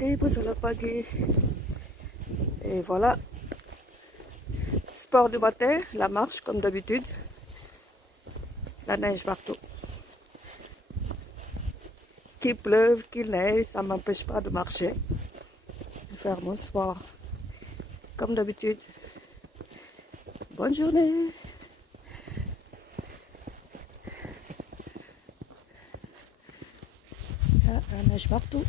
Bonjour pagi. Et voilà, sport du matin, la marche comme d'habitude, la neige partout. Qu'il pleuve, qu'il neige, ça ne m'empêche pas de marcher, de faire mon sport comme d'habitude. Bonne journée. Ah, la neige partout.